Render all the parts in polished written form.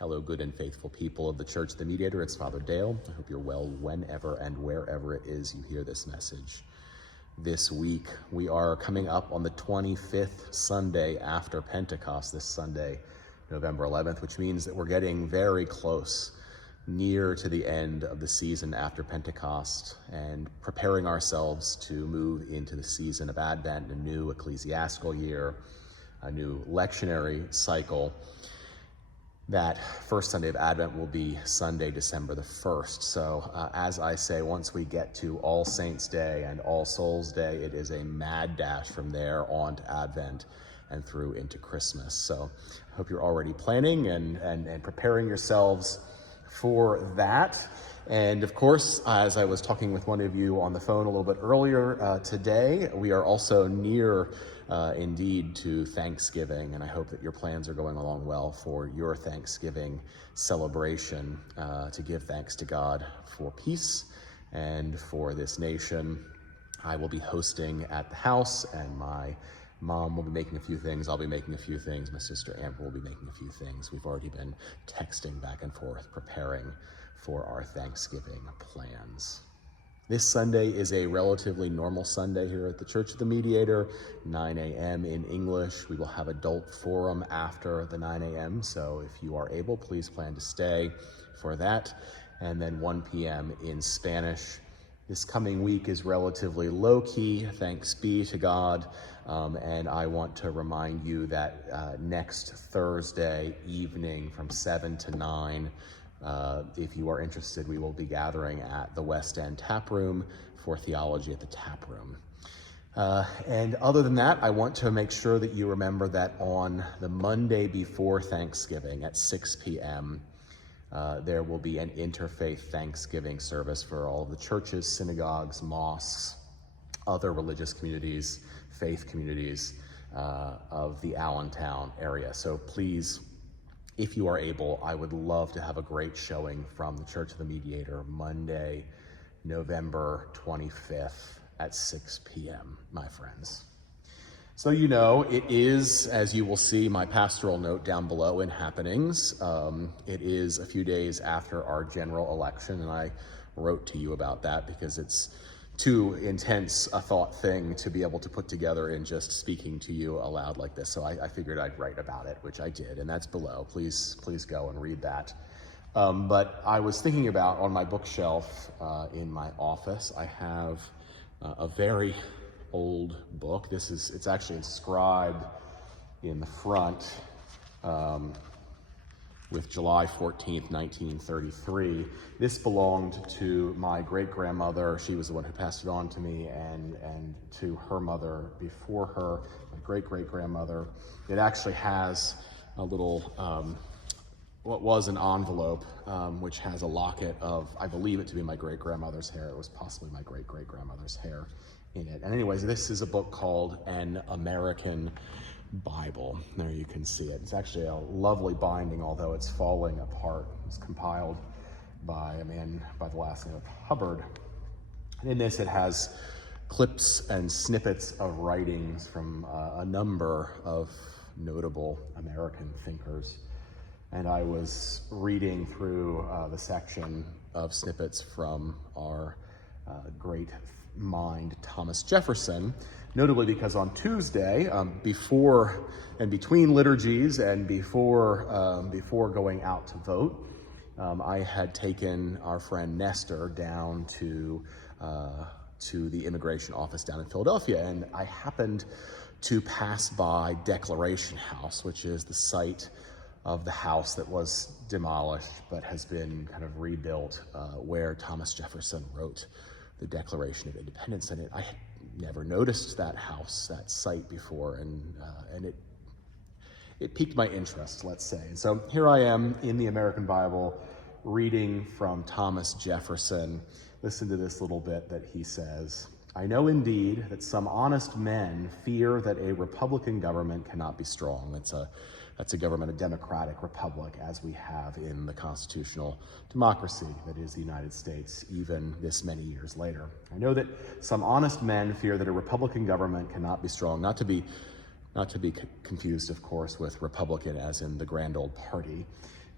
Hello, good and faithful people of the Church of the Mediator. It's Father Dale. I hope you're well whenever and wherever it is you hear this message. This week, we are coming up on the 25th Sunday after Pentecost, this Sunday, November 11th, which means that we're getting very close, near to the end of the season after Pentecost, and preparing ourselves to move into the season of Advent, a new ecclesiastical year, a new lectionary cycle. That first Sunday of Advent will be Sunday, December the 1st. So as I say, once we get to All Saints' Day and All Souls' Day, it is a mad dash from there on to Advent and through into Christmas. So I hope you're already planning and preparing yourselves for that. And of course, as I was talking with one of you on the phone a little bit earlier today, we are also near indeed to Thanksgiving, and I hope that your plans are going along well for your Thanksgiving celebration to give thanks to God for peace and for this nation. I will be hosting at the house, and my mom will be making a few things. I'll be making a few things. My sister Amber will be making a few things. We've already been texting back and forth, preparing for our Thanksgiving plans. This Sunday is a relatively normal Sunday here at the Church of the Mediator, 9 a.m. in English. We will have adult forum after the 9 a.m., so if you are able, please plan to stay for that. And then 1 p.m. in Spanish. This coming week is relatively low-key, thanks be to God, and I want to remind you that next Thursday evening from 7 to 9, if you are interested, we will be gathering at the West End Tap Room for Theology at the Tap Room. And other than that, I want to make sure that you remember that on the Monday before Thanksgiving at 6 p.m., there will be an interfaith Thanksgiving service for all of the churches, synagogues, mosques, other religious communities, faith communities of the Allentown area. So please, if you are able, I would love to have a great showing from the Church of the Mediator Monday, November 25th at 6 p.m., my friends. So you know, it is, as you will see my pastoral note down below in happenings, it is a few days after our general election, and I wrote to you about that because it's too intense a thought thing to be able to put together in just speaking to you aloud like this. So I figured I'd write about it, which I did, and that's below. Please go and read that. But I was thinking about, on my bookshelf in my office, I have a very old book. It's actually inscribed in the front with July 14th, 1933. This belonged to my great-grandmother. She was the one who passed it on to me, and to her mother before her, my great-great-grandmother. It actually has a little, what was an envelope, which has a locket of, I believe it to be my great-grandmother's hair. It was possibly my great-great-grandmother's hair in it. And anyways, this is a book called An American Bible. There you can see it. It's actually a lovely binding, although it's falling apart. It's compiled by a man by the last name of Hubbard. And in this, it has clips and snippets of writings from a number of notable American thinkers. And I was reading through the section of snippets from our great mind, Thomas Jefferson, notably because on Tuesday, before and between liturgies and before going out to vote, I had taken our friend Nestor down to the immigration office down in Philadelphia, and I happened to pass by Declaration House, which is the site of the house that was demolished but has been kind of rebuilt, where Thomas Jefferson wrote the Declaration of Independence. And I had never noticed that house, that site before, and it piqued my interest, let's say. And so here I am in the American Bible reading from Thomas Jefferson. Listen to this little bit that he says. I know indeed that some honest men fear that a Republican government cannot be strong. That's a government, a democratic republic, as we have in the constitutional democracy that is the United States, even this many years later. I know that some honest men fear that a Republican government cannot be strong, not to be confused, of course, with Republican as in the grand old party,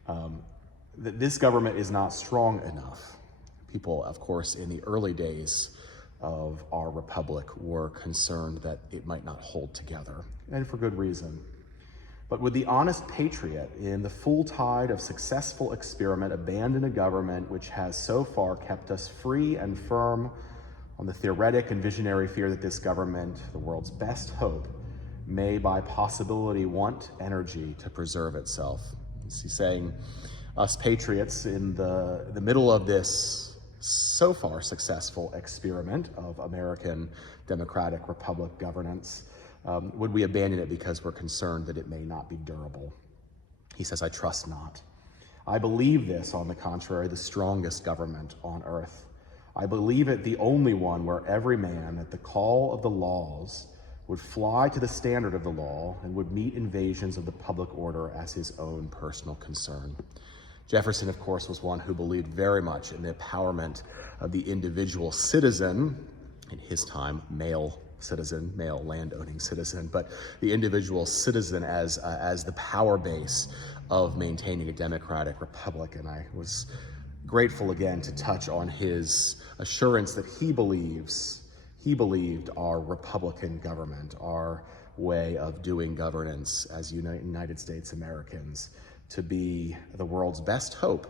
that this government is not strong enough. People, of course, in the early days of our republic were concerned that it might not hold together, and for good reason. But would the honest patriot in the full tide of successful experiment abandon a government which has so far kept us free and firm on the theoretic and visionary fear that this government, the world's best hope, may by possibility want energy to preserve itself? He's saying, us patriots in the middle of this so far successful experiment of American democratic republic governance, would we abandon it because we're concerned that it may not be durable? He says, I trust not. I believe this, on the contrary, the strongest government on earth. I believe it the only one where every man at the call of the laws would fly to the standard of the law and would meet invasions of the public order as his own personal concern. Jefferson, of course, was one who believed very much in the empowerment of the individual citizen, in his time, male citizen, male landowning citizen, but the individual citizen as the power base of maintaining a democratic republic. And I was grateful again to touch on his assurance that he believed our republican government, our way of doing governance as United States Americans, to be the world's best hope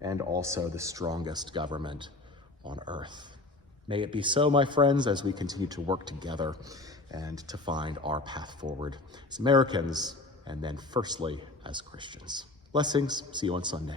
and also the strongest government on earth. May it be so, my friends, as we continue to work together and to find our path forward as Americans, and then firstly as Christians. Blessings. See you on Sunday.